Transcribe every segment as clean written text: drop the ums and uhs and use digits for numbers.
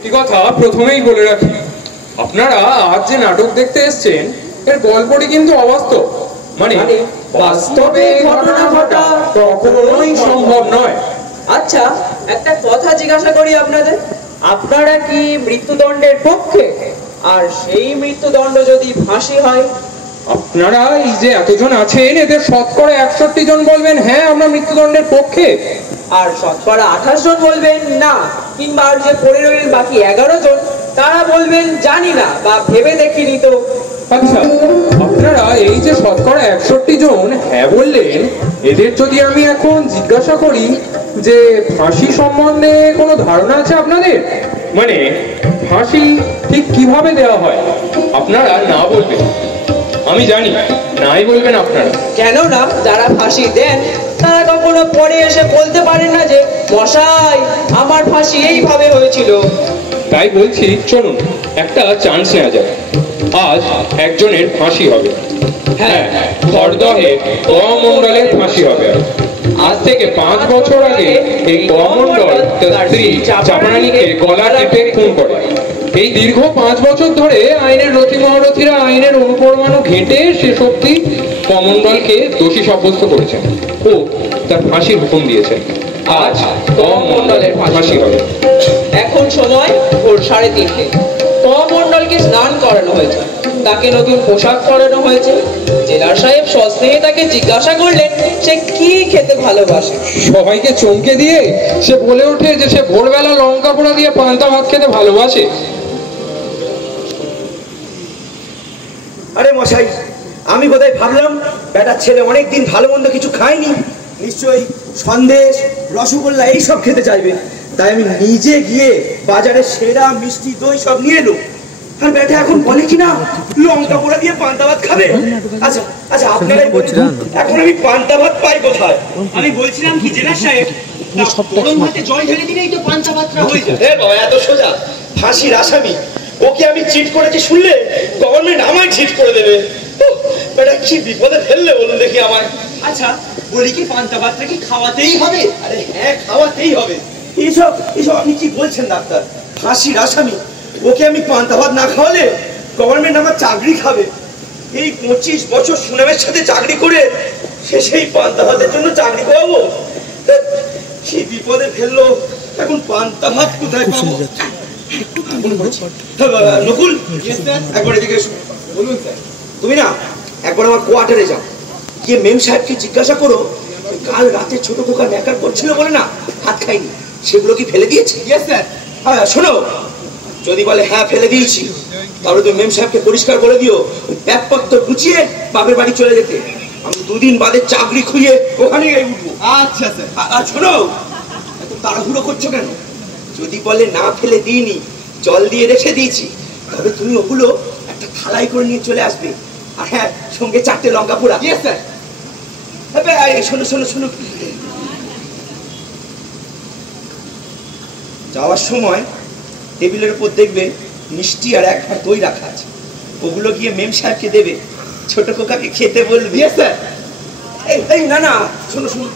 একটি কথা প্রথমেই বলে রাখি, আপনারা আজ যে নাটক দেখতে এসেছেন এর গল্পটি কিন্তু অবাস্তব, মানে বাস্তবে ঘটনা ঘটা কখনোই সম্ভব নয়। আচ্ছা, একটা কথা জিজ্ঞাসা করি আপনাদের, আপনারা কি মৃত্যুদণ্ডের পক্ষে? আর সেই মৃত্যুদণ্ড যদি ফাঁসি হয়? আপনারা এই যে এতজন আছেন এদের শতকরা ৬১ জন বলবেন হ্যাঁ আমরা মৃত্যুদণ্ডের পক্ষে, আর শতকরা ২৮ জন বলবেন না, কিংবা আর যে পড়ে রইলেন বাকি ১১ জন তারা বলবেন জানি না বা ভেবে দেখিনি তো। আচ্ছা, আপনারা এই যে শতকরা ৬১ জন হ্যাঁ বললেন, এদের যদি আমি এখন জিজ্ঞাসা করি যে ফাঁসি সম্বন্ধে কোনো ধারণা আছে আপনাদের, মানে ফাঁসি ঠিক কিভাবে দেওয়া হয়, আপনারা না বলবেন। আমি জানি নাই বলবেন আপনারা। কেন না, যারা ফাঁসি দেন তারা কখনো পরে এসে বলতে পারেন না যে মশাই আমার ফাঁসি এইভাবে হয়েছিল। তাই বলছি চলুন একটা চান্স নেওয়া যায়। আজ একজনের ফাঁসি হবে, হ্যাঁ খড়দহে কমণ্ডলের ফাঁসি হবে। আজ থেকে ৫ বছর আগে এই কমণ্ডল তার স্ত্রী চাপারানীকে গলা টিপে খুন করে। এই দীর্ঘ ৫ বছর ধরে আইনের রথী মহারথীরা আইনের অনুপরমাণু ঘেঁটে শেষ অবধি কমণ্ডলকে দোষী সাব্যস্ত করেছেন ও তার ফাঁসির হুকুম দিয়েছেন। আজ কমণ্ডলের ফাঁসি হবে। এখন সময় ভোর ৩:৩০। কমণ্ডলকে স্নান করানো হয়েছে, তাকে নতুন পোশাক পরানো হয়েছে। জেলার সাহেব সস্নেহে তাকে জিজ্ঞাসা করলেন সে কি খেতে ভালোবাসে। সবাইকে চমকে দিয়ে সে বলে ওঠে যে সে ভোরবেলা লঙ্কা পোড়া দিয়ে পান্তা ভাত খেতে ভালোবাসে। আরে মশাই, আমি বোধহয় ভাবলাম বেটার ছেলে অনেকদিন ভালো মন্দ কিছু খায়নি, নিশ্চয়ই সন্দেশ রসগোল্লা এইসব খেতে চাইবে। তাই আমি নিজে গিয়ে বাজারে সেরা মিষ্টি দই সব নিয়ে এলো। আর বেটা এখন বলে কিনা লঙ্কা পোড়া দিয়ে পান্তা ভাত খাবে। আচ্ছা আচ্ছা, আপনারাই বলুন এখন আমি পান্তা ভাত পাই কোথায়? আমি বলছিলাম কি জেলার সাহেব, গরম ভাতে জল ঢেলে দিলেই তো পান্তা ভাতটা হয়ে যায়। হ্যাঁ বাবা, এত সোজা। ফাঁসির আসামি ওকে আমি চিট করেছি শুনলে গভর্নমেন্ট আমায় চিট করে দেবে। বেটা কি বিপদে ফেললে বলুন দেখি আমায়। আচ্ছা বলি কি পান্তা ভাতটা কি খাওয়াতেই হবে? আরে হ্যাঁ, খাওয়াতেই হবে। এইসব এইসব আপনি কি বলছেন ডাক্তার? ফাঁসির আসামি ওকে আমি পান্তা ভাত না খাওয়ালে গভর্নমেন্ট আমার চাকরি খাবে। এই 25 বছর সুনামের সাথে চাকরি করে সে সেই পান্তা ভাতের জন্য চাকরি পাবো? কি বিপদে ফেললো, এখন পান্তা ভাত কোথায় পাবো? নকুল, একবার এদিকে এসো। বলুন স্যার। তুমি না একবার আমার কোয়ার্টারে যাও, গিয়ে মেম সাহেবকে জিজ্ঞাসা করো কাল রাতে ছোট খোকা ন্যাকার করছিল বলে না ভাত খাইনি, সেগুলো কি ফেলে দিয়েছে? Yes sir. হ্যাঁ শোনো, যদি বলে হ্যাঁ ফেলে দিয়েছি, তাহলে তুমি মেম সাহেবকে পরিষ্কার করে দিও ব্যাগপত্র গুছিয়ে বাপের বাড়ি চলে যেতে। আমি 2 দিন বাদে চাকরি খুঁজে ওখানে উঠবো। আচ্ছা স্যার। আর শোনো, এত তাড়াহুড়ো করছো কেন? যদি বলে না ফেলে দিইনি, জল দিয়ে রেখে দিয়েছি, তবে তুমি ওগুলো একটা থালাই করে নিয়ে চলে আসবে। আর হ্যাঁ, সঙ্গে 4টে লঙ্কা পোড়া। Yes sir. শোনো শোনো শোনো, যাওয়ার সময় টেবিলের উপর দেখবে মিষ্টি আর 1 ভাঁড় দই রাখা আছে, ওগুলো গিয়ে মেম সাহেবকে দেবে, ছোট খোকাকে খেতে বলবে। Yes sir. এই না না, শোনো শোনো,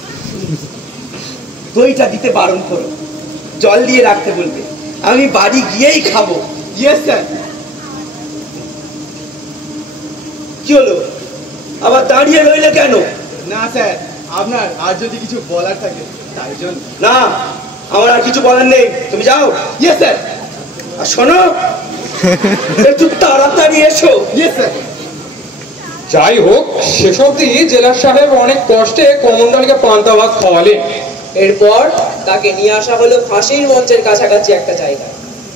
দইটা দিতে বারণ করো, জল দিয়ে রাখতে বলবে, আমি বাড়ি গিয়েই খাবো। Yes sir. কি হলো, আবার দাঁড়িয়ে রইলে কেন? না স্যার, আপনার আর যদি কিছু বলার থাকে তাই জন্য। না, আমার আর কিছু বলার নেই, তুমি যাও। Yes sir. আর শোনো, একটু তাড়াতাড়ি এসো। Yes sir. যাই হোক, শেষ অবধি জেলার সাহেব অনেক কষ্টে কমণ্ডলকে পান্তা ভাত খাওয়ালেন। এরপর তাকে নিয়ে আসা হলো ফাঁসির মঞ্চের কাছাকাছি একটা জায়গা।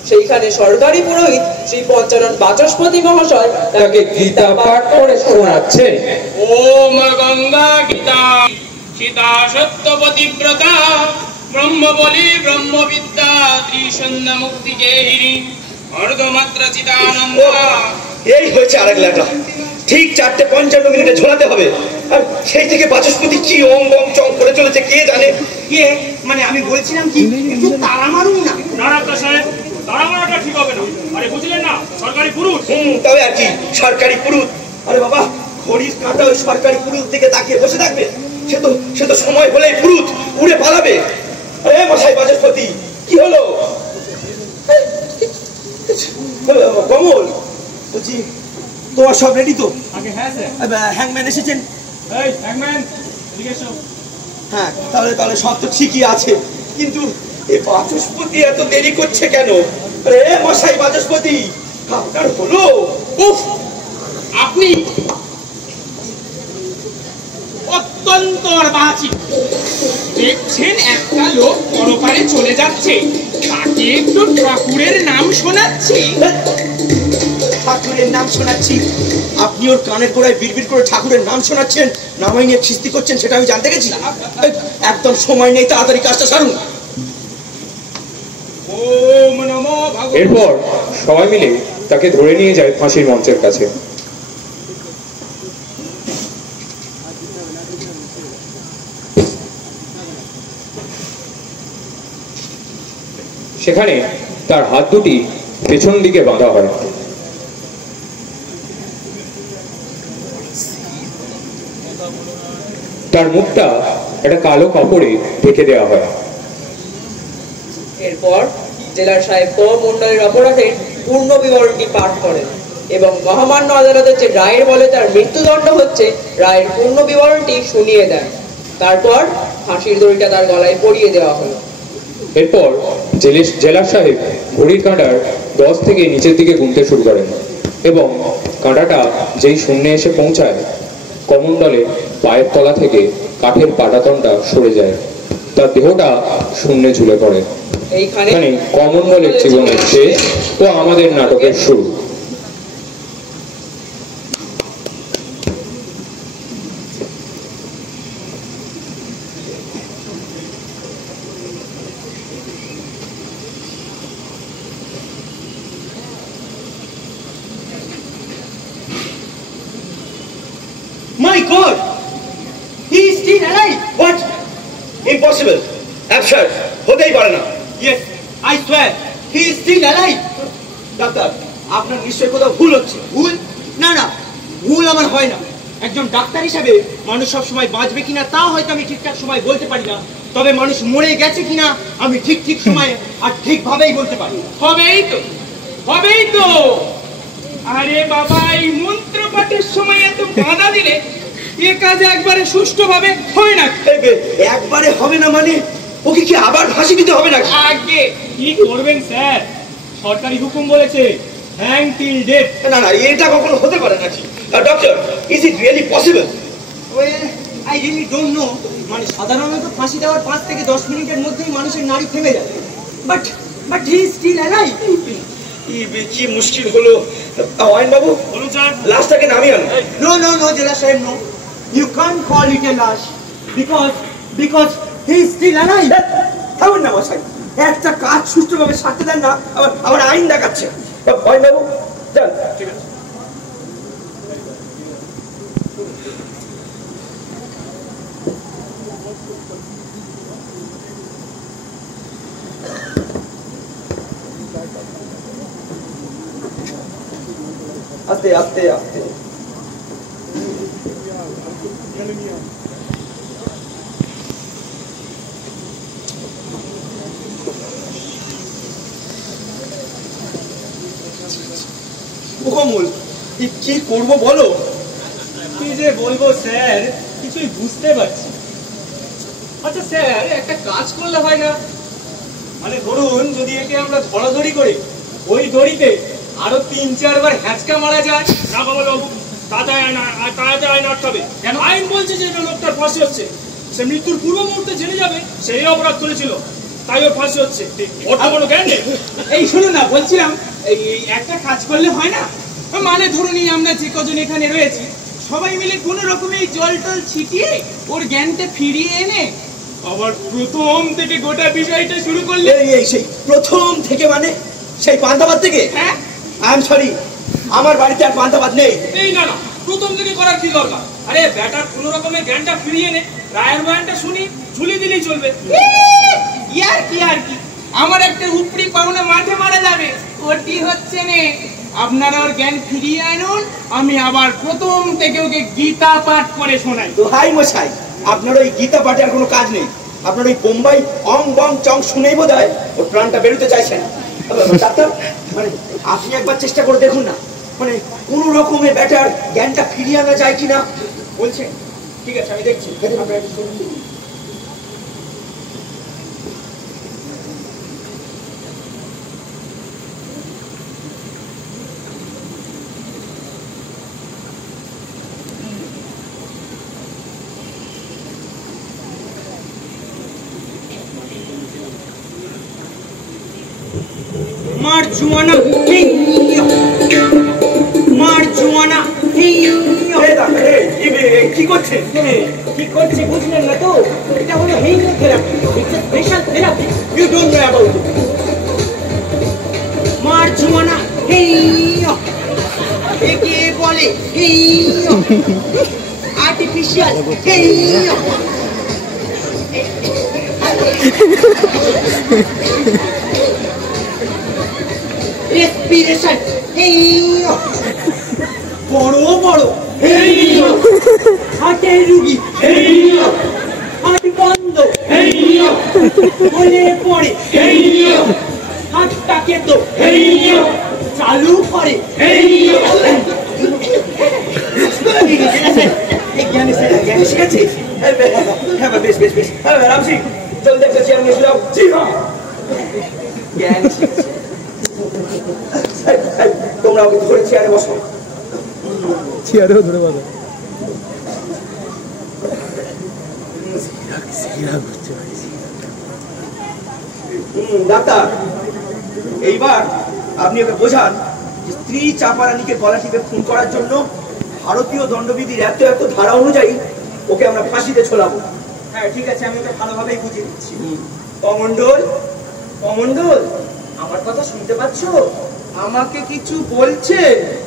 সেইখানে সরকারি পুরোহিত শ্রী পঞ্চানন বাচস্পতি মহাশয় তাকে গীতা পাঠ করে শোনাচ্ছেন। ওম গঙ্গা গীতা সীতা সত্যপতিব্রতা ব্রহ্মবলি ব্রহ্মবিদ্যা ত্রিসন্ধ্যা মুক্তি জেহিনী অর্ধমাত্রা চিদানন্দ। এই হয়েছে আরেক লেখা, ঠিক 4:55 ঝোলাতে হবে। আর সেই থেকে বাচস্পতি কি ওম বম চং করে চলেছে কে জানে। মানে আমি বলছিলাম কি একটু তাড়া মারুন না। ডাক্তার সাহেব, তারা মারাটা ঠিক হবে না। আরে বুঝলেন না, সরকারি পুরুষ। তবে আর কি সরকারি পুরুষ? আরে বাবা, ঘড়ির কাঁটা ওই সরকারি পুরুষ দিকে তাকিয়ে বসে থাকবে? সে তো সময় হলেই পুরুষ উড়ে পালাবে। আরে মশাই বাচস্পতি, কি হলো? কমল বলছি তোমার সব রেডি তো? আগে হ্যাঁ স্যার। হ্যাংম্যান এসেছেন? এই হ্যাংম্যান এদিকে এসো। হ্যাঁ তাহলে তাহলে সব তো ঠিকই আছে, কিন্তু এই বাচস্পতি এত দেরি করছে কেন? আরে মশাই বাচস্পতি আপনার হলো? উফ, আপনি অত্যন্ত অর্বাচীন। দেখছেন একটা লোক পরপারে চলে যাচ্ছে, তাকে একটু ঠাকুরের নাম শোনাচ্ছি। ঠাকুরের নাম শোনাচ্ছি? আপনি ওর কানের গোড়ায় বিড়বিড় করে ঠাকুরের নাম শোনাচ্ছেন, নামাই নিয়ে খিস্তি করছেন, সেটা আমি জানতে গেছি। একদম সময় নেই, তাড়াতাড়ি কাজটা সারুন। ওম নমো ভগবতে। এরপর সবাই মিলে তাকে ধরে নিয়ে যায় ফাঁসির মঞ্চের কাছে। সেখানে তার হাত দুটি পেছন দিকে বাঁধা হয়। তার মুখটা একটা কালো কাপড়ে ঢেকে দেওয়া হয়। এরপর জেলার সাহেব মন্ডলের অপরাধের পূর্ণ বিবরণটি পাঠ করেন এবং মহামান্য আদালতের যে রায়ের বলে তার মৃত্যুদণ্ড হচ্ছে, রায়ের পূর্ণ বিবরণটি শুনিয়ে দেন। তারপর ফাঁসির দড়িটা তার গলায় পরিয়ে দেওয়া হলো। এরপর জেলার সাহেব ঘড়ির কাঁটার 10 থেকে নিচের দিকে গুনতে শুরু করেন এবং কাঁটাটা যেই শূন্যে এসে পৌঁছায়, কমণ্ডলের পায়ের তলা থেকে কাঠের পাটাতনটা সরে যায়, তার দেহটা শূন্যে ঝুলে পড়ে। এইখানে কমণ্ডলের জীবনের শেষ ও আমাদের নাটকের শুরু। My God! He is still alive! What? Impossible! Absurd! হতেই পারে না। Yes, I swear, he is still alive. Doctor, আপনার নিশ্চয়ই কোথাও ভুল হচ্ছে। ভুল? না না, ভুল আমার হয় না। একজন ডাক্তার হিসাবে মানুষ সব সময় বাঁচবে কিনা তা হয়তো আমি ঠিকঠাক সময় বলতে পারি না, তবে মানুষ মরে গেছে কিনা আমি ঠিক সময়ে আর ঠিকভাবেই বলতে পারি। হবেই তো, হবেই তো। আরে বাবা, এই মন্ত্র পাঠের সময় এত বাধা দিলে এ কাজ একবারে সুষ্ঠুভাবে হয় না। একবারে হবে না মানে ওকে কি আবার ফাঁসি দিতে হবে না? আগে কি করবেন স্যার, সরকারি হুকুম বলেছে হ্যাং টিল ডেথ। না না, এটা কখনো হতে পারে নাকি? Doctor, is it really possible? Well, I really don't know. মানে সাধারণত ফাঁসি দেওয়ার 5 থেকে 10 মিনিটের মধ্যেই মানুষের নাড়ি থেমে যায়, but he is still alive. কি মুশকিল হলো। আইন বাবু, বলুন স্যার। লাশটাকে নামিয়ে আনো। No, জেলা সাহেব, no. You can't call it a lash because he is still alive. থামুন না মশাই, একটা কাজ সুষ্ঠুভাবে সারতে দেন না, আবার আইন দেখাচ্ছে। আইন বাবু যান। ঠিক আছে। আস্তে আস্তে আস্তে। কমল, কি করবো বলো? কি যে বলবো স্যার, কিছুই বুঝতে পারছি। আচ্ছা স্যার, একটা কাজ করলে হয় না? মানে ধরুন যদি একে আমরা ধরাধরি করে ওই দড়িতে আরো 3-4 বার হ্যাঁচকা মারা যায়। না বাবা বাবু, তাতে আইন আটকাবে কেন? আইন বলছে যে লোকটার ফাঁসি হচ্ছে, সে মৃত্যুর পূর্ব মুহূর্তে জেনে যাবে সেই অপরাধ করেছিল, তাই ওর ফাঁসি হচ্ছে। ওর তো কোনো জ্ঞান নেই। এই শুনুন না, বলছিলাম এই একটা কাজ করলে হয় না? মানে ধরুন আমরা যে কজন এখানে রয়েছি সবাই মিলে কোনো রকমে জল টল ছিটিয়ে ওর জ্ঞানটা ফিরিয়ে এনে আবার প্রথম থেকে গোটা বিষয়টা শুরু করলে। এই সেই প্রথম থেকে মানে সেই পান্তাবাদ থেকে? হ্যাঁ। আই এম সরি, আমার বাড়িতে আর পান্তাবাদ নেই। এই না, প্রথম থেকে করার কি দরকার? আরে ব্যাটার কোনো রকমের জ্ঞানটা ফিরিয়ে নে, রায়ের বয়ানটা শুনি ঝুলি দিলেই চলবে। ইয়ার কি আমার একটা উপরি পাওনা মাঠে মারা যাবে, ওটি হচ্ছে নে। আপনারা ওর জ্ঞান ফিরিয়ে আনুন, আমি আবার প্রথম থেকে ওকে গীতা পাঠ করে শোনাই। তো হাই মশাই, আপনার ওই গীতা পাঠে আর কোনো কাজ নেই। আপনার ওই বোম্বাই অং বং চং শুনেই বোধ হয় ওর প্রাণটা বেরোতে চাইছে না। ডাক্তার, মানে আপনি একবার চেষ্টা করে দেখুন না, মানে কোন রকমে ব্যাটার জ্ঞানটা ফিরিয়ে আনা যায় কিনা। বলছেন? ঠিক আছে, আমি দেখছি। মারজুয়ানা মারজুয়ানা কি করছেন? কি করছে বুঝলেন না তো? এটা হলো হেইনো therapy, it's a special therapy, you don't know about it. Marijuana হেইনো একে বলে হেইনো আর্টিফিশিয়াল হেইনো। রেসপিরেশন হেইনো, বড় বড় হেইনো, হার্টের রুগী হেইনো, হার্ট বন্ধ হেইনো, বলে পড়ে হেইনো, হার্টটাকে তো হেইনো চালু করে হেইনো। জ্ঞান শিখেছি। হ্যাঁ বেশ বেশ বেশ, হ্যাঁ রাম সিং চল দেখতে চেয়ার নিয়ে শুলাও। জ্ঞান শিখেছি। তোমরা ওকে ধরে চেয়ারে বসো। চেয়ারেও ধরে বসো। ডাক্তার, এইবার আপনি ওকে বোঝান যে স্ত্রী চাপারানীকে গলা টিপে খুন করার জন্য ভারতীয় দণ্ডবিধির এত এত ধারা অনুযায়ী ওকে আমরা ফাঁসিতে ছোলাবো। হ্যাঁ ঠিক আছে, আমি ওকে ভালোভাবেই বুঝিয়ে দিচ্ছি। কমন্ডল, কমন্ডল, আমার কথা শুনতে পাচ্ছ? আমাকে কিছু বলছে?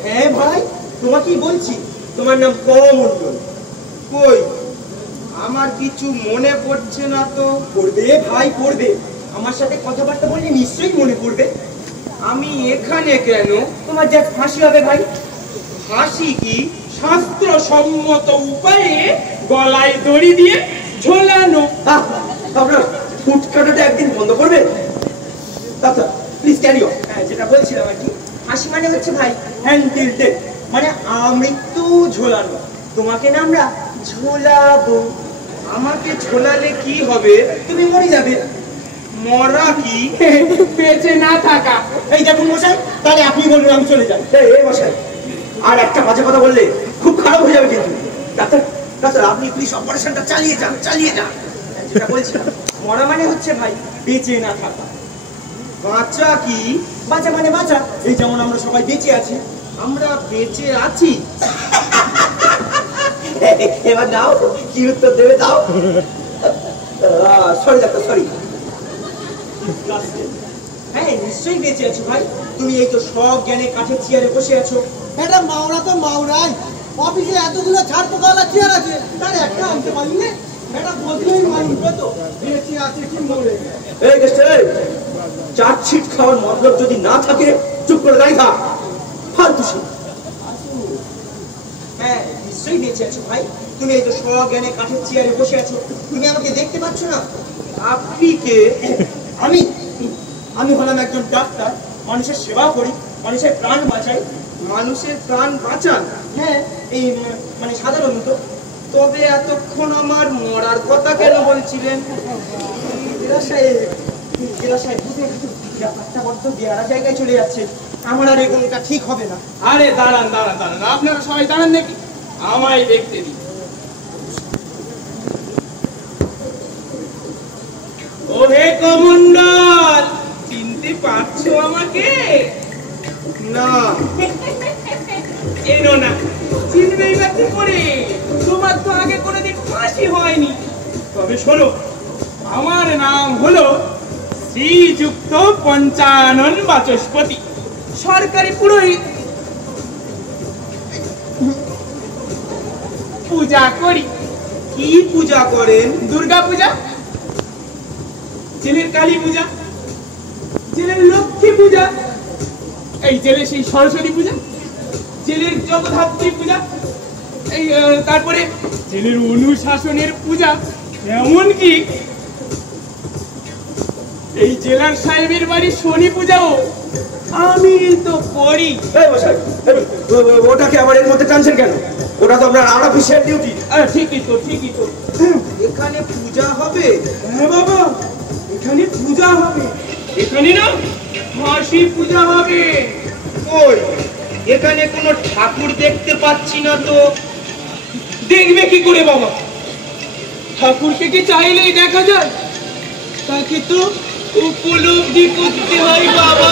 হ্যাঁ ভাই, তোমাকেই বলছি। তোমার নাম কমন্ডল। কই, আমার কিছু মনে পড়ছে না তো। পড়বে ভাই পড়বে, আমার সাথে কথাবার্তা বললে নিশ্চয়ই মনে পড়বে। আমি এখানে কেন? তোমার যা ফাঁসি হবে ভাই। ফাঁসি কি? শাস্ত্রসম্মত উপায়ে গলায় দড়ি দিয়ে ঝোলানো। আপনার ফুটকাটাটা একদিন বন্ধ করবে ডাক্তার, প্লিজ ক্যারি অন। হ্যাঁ, যেটা বলছিলাম আর কি, ফাঁসি মানে হচ্ছে ভাই হ্যান্ডেল ডেথ, মানে আমৃত্যু ঝোলানো। তোমাকে না আমরা ঝোলাবো। আমাকে ঝোলালে কি হবে? তুমি মরে যাবে। মরা কি? বেঁচে না থাকা। এই দেখুন মশাই, তাহলে আপনি বলবেন আমি চলে যাই। এই মশাই, আর একটা বাজে কথা বললে খুব খারাপ হয়ে যাবে কিন্তু। ডাক্তার ডাক্তার আপনি প্লিজ অপারেশনটা চালিয়ে যান, চালিয়ে যান। যেটা বলছিলাম, মরা মানে হচ্ছে ভাই বেঁচে না থাকা। বাঁচা কি? বাঁচা মানে বাঁচা, এই যেমন আমরা সবাই বেঁচে আছি। আমরা বেঁচে আছি। এবার দাও, কি উত্তর দেবে দাও। Sorry doctor, sorry. হ্যাঁ নিশ্চয়ই বেঁচে আছো ভাই। তুমি এই তো সব জ্ঞানে কাঠের চেয়ারে বসে আছো। এটা মাওরা তো মাওরাই, অফিসে এতগুলো ছাড় পোকাওয়ালা চেয়ার আছে, তার একটা আনতে পারি না। এটা বদলেই মানুষ তো বেঁচে আছে কি মরে। এই গেস্টার, চার্জশিট খাওয়ার মতলব যদি না থাকে চুপ করে দাঁড়িয়ে থাক। ফালতু শীত। হ্যাঁ নিশ্চয়ই বেঁচে আছো ভাই। তুমি এই তো সব জ্ঞানে কাঠের চেয়ারে বসে আছো। তুমি আমাকে দেখতে পাচ্ছ না? আপনি কে? আমি আমি হলাম একজন ডাক্তার। মানুষের সেবা করি, মানুষের প্রাণ বাঁচাই। মানুষের প্রাণ বাঁচান? হ্যাঁ, এই মানে সাধারণত। তবে এতক্ষণ আমার মরার কথা কেন বলছিলেন? ব্যাপারটা বড্ড বেয়ারা জায়গায় চলে যাচ্ছে। আমার আর এগুলোটা ঠিক হবে না। আরে দাঁড়ান দাঁড়ান দাঁড়ান, আপনারা সবাই দাঁড়ান নাকি, আমায় দেখতে দিন। ও হে কমন্ডল, চিনতে পারছো আমাকে? না। চেনো না? চিনবেই বা কি করে? তোমার তো আগে কোনোদিন ফাঁসি হয়নি। তবে শোনো, আমার নাম হলো শ্রীযুক্ত পঞ্চানন বাচস্পতি, সরকারি পুরোহিত। পূজা করি। কি পূজা করেন? দুর্গা পূজা, জেলের কালী পূজা, জেলের লক্ষ্মী পূজা, এই জেলে সেই সরস্বতী পূজা, জেলের জগদ্ধাত্রী পূজা, এই তারপরে জেলের অনুশাসনের পূজা, এমনকি এই জেলার সাহেবের বাড়ি শনি পূজাও আমি তো পড়ি। এই মশাই, ওটাকে আবার এর মধ্যে টানছেন কেন? ওটা তো আপনার আর্টিফিশিয়াল ডিউটি। ঠিকই তো, ঠিকই তো। এখানে পূজা হবে? হ্যাঁ বাবা, এখানে পূজা হবে। এখানে না ফাঁসি পূজা হবে। ওই এখানে কোনো ঠাকুর দেখতে পাচ্ছি না তো। দেখবে কি করে বাবা? ঠাকুরকে কি চাইলেই দেখা যায়? তাকে তো উপলব্ধি করতে হয় বাবা।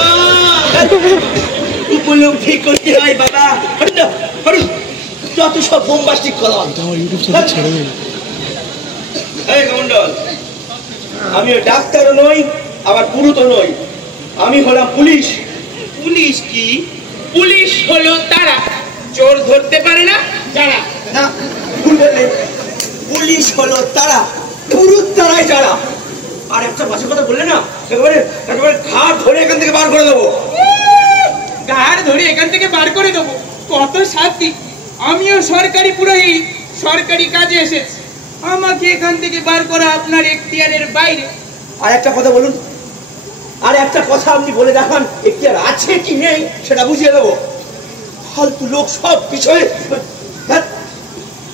উপলব্ধি করতে হয় বাবা। যত সব বোমবাস্টিক করা এই কমন্ডল, আমিও ডাক্তারও নই আবার পুরুতও নই, আমি হলাম পুলিশ। পুলিশ কি? পুলিশ হলো তারা চোর ধরতে পারে না যারা। না, ভুল বললে। পুলিশ হলো তারা, পুরুত তারাই যারা। আর একটা বাজে কথা বললে না, একেবারে একেবারে ঘাড় ধরে এখান থেকে বার করে দেবো। গাড় ধরে এখান থেকে বার করে দেবো? কত শাস্তি! আমিও সরকারি পুরোহিত, সরকারি কাজে এসেছি। আমাকে এখান থেকে বার করা আপনার এখতিয়ারের বাইরে। আর একটা কথা বলুন, আর একটা কথা আপনি বলে দেখান, এখতিয়ার আছে কি নেই সেটা বুঝিয়ে দেবো। ফালতু লোক সব বিষয়ে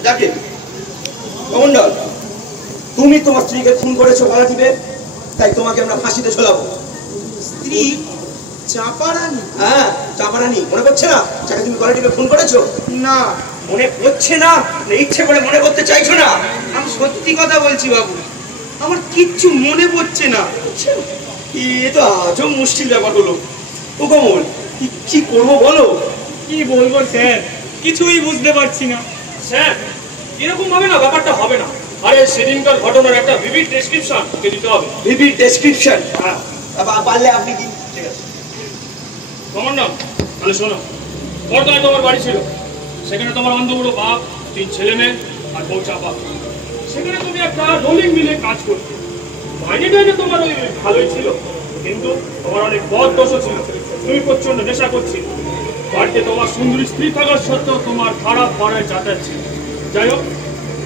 দেখেন। কমন্ডল, তুমি তোমার স্ত্রীকে খুন করেছো গলাটিপে, তাই তোমাকে আমরা ফাঁসিতে ঝোলাবো। স্ত্রী চাপারানি? হ্যাঁ, চাপারানি। মনে পড়ছে না যাকে তুমি গলাটিপে খুন করেছো? না মনে পড়ছে না, ইচ্ছে করে মনে করতে চাইছো না? আমি সত্যি কথা বলছি বাবু, আমার কিচ্ছু মনে পড়ছে না। এ তো আজও মুশকিল ব্যাপার হলো। ও কমল, কি করবো বলো? কি বলবো স্যার, কিছুই বুঝতে পারছি না। স্যার, এরকম ভাবে না ব্যাপারটা হবে না। আরে সেদিনকার ঘটনার একটা ভিভিড ডেসক্রিপশন দিতে হবে। Vivid description? হ্যাঁ, পারলে আপনি দিন। ঠিক আছে কমান্ডার, তাহলে শোনো। পর্দায় তোমার বাড়ি ছিল, সেখানে তোমার অন্ধবুড়ো বাপ, 3 ছেলে মেয়ে আর বউ চাপা। সেখানে তুমি একটা রোলিং মিলে কাজ করতে। মাইনেটা তোমার ওই ভালোই ছিল, কিন্তু তোমার অনেক বদ দোষও ছিল। তুমি প্রচন্ড নেশা করছিলে। বাড়িতে তোমার সুন্দরী স্ত্রী থাকার সত্ত্বেও তোমার খারাপ পাড়ায় যাতায়াত ছিল। যাই হোক,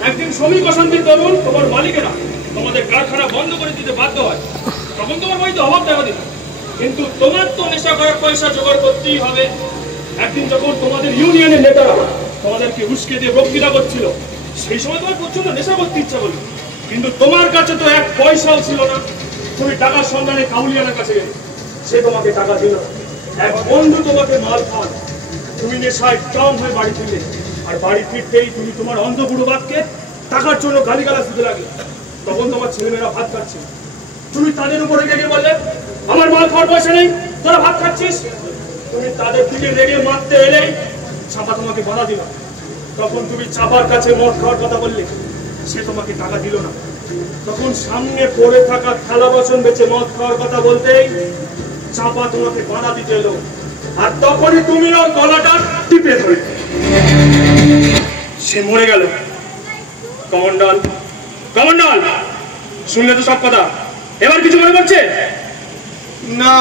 একদিন শ্রমিক অশান্তির দরুন তোমার মালিকেরা তোমাদের কারখানা বন্ধ করে দিতে বাধ্য হয়। তখন তোমার বাড়িতে অভাব দেখা দিত, কিন্তু তোমার তো নেশা করার পয়সা জোগাড় করতেই হবে। একদিন যখন তোমাদের ইউনিয়নের নেতারা তোমাদেরকে উস্কে দিয়ে বক্তৃতা করছিল, সেই সময় তোমার প্রচন্ড নেশা করতে ইচ্ছা করলো, কিন্তু তোমার কাছে তো 1 পয়সাও ছিল না। তুমি টাকার সন্ধানে কাউলিয়ানের কাছে গেলে, সে তোমাকে টাকা দিল না। এক বন্ধু তোমাকে মাল খাওয়াল। তুমি নেশায় টম হয়ে বাড়ি ফিরলে, আর বাড়ি ফিরতেই তুমি তোমার অন্ধ বুড়ো বাপকে টাকার জন্য গালিগালাজ দিতে লাগলে। তখন তোমার ছেলেমেয়েরা ভাত খাচ্ছে, তুমি তাদের উপরে রেগে বললে, আমার মাল খাওয়ার পয়সা নেই, তোরা ভাত খাচ্ছিস। তুমি তাদের দিকে রেগে মারতে এলেই চাপা তোমাকে বাধা দিল। তখন তুমি চাপার কাছে মদ খাওয়ার কথা বললে, সে তোমাকে টাকা দিল না। তখন সামনে পড়ে থাকা থালা বাসন বেচে মদ খাওয়ার কথা বলতেই চাপা তোমাকে বাধা দিতে এলো, আর তখনই তুমি ওর গলাটা টিপে ধরে সে মরে গেল। কমন্ডল, কমন্ডল, শুনলে তো সব কথা, এবার কিছু মনে পড়ছে না?